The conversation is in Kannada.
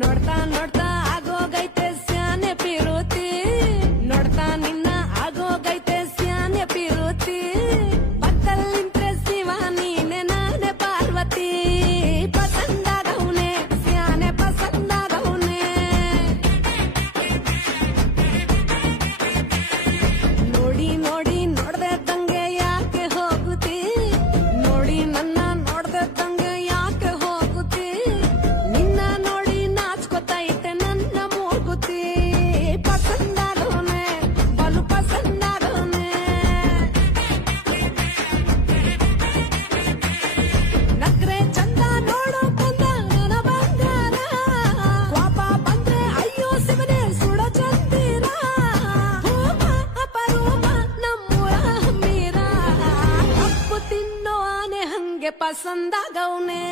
ನೋಡ್ತಾ ನೋಡ್ತಾ ಆಗೋಗೈತೆ ಸ್ಯಾನೆ ಪಿರುತಿ ನೋಡ್ತಾ ನಿನ್ನ ಆಗೋಗೈತೆ ಸ್ಯಾನೆ ಪಿರುತಿ ಬತ್ತಲ್ಲಿಂತ್ರೆ ಶಿವ ನೀನೆ ನಾನೇ ಪಾರ್ವತಿ ಪಸಂದಾಗವ್ನೆ ಸ್ಯಾನೆ ಪಸಂದಾಗವ್ನೆ ನೋಡಿ ನೋಡಿ ನೋಡ್ದೆ ತಂಗೆ ಯಾಕೆ ಹೋಗುತ್ತಿ ನೋಡಿ ನನ್ನ ನೋಡ್ದೆ ತಂಗೆ ಯಾಕೆ ಹೋಗುತ್ತಿ ನಿನ್ನ ನೋಡಿ ನಾಚ್ಕೊತೈತೆ ನನ್ನ ಮೂಗುತಿ ಪಸಂದಾಗವ್ನೆ ಬಲು ಪಸಂದಾಗವ್ನೆ ನಕ್ರೆ ಚಂದ ನೋಡೋ ಕಂದ ನನ್ನ ಬಂಗಾರ ಕೋಪ ಬಂದ್ರೆ ಅಯ್ಯೋ ಶಿವನೇ ಸುಡೋ ಚಂದಿರ ಹೋಮ ಅಪರೂಪ ನಮ್ಮೂರ ಹಮ್ಮೀರ ಕಪ್ಪು ತಿನ್ನೋ ಆನೆ ಹಂಗೆ ಪಸಂದಾಗವ್ನೆ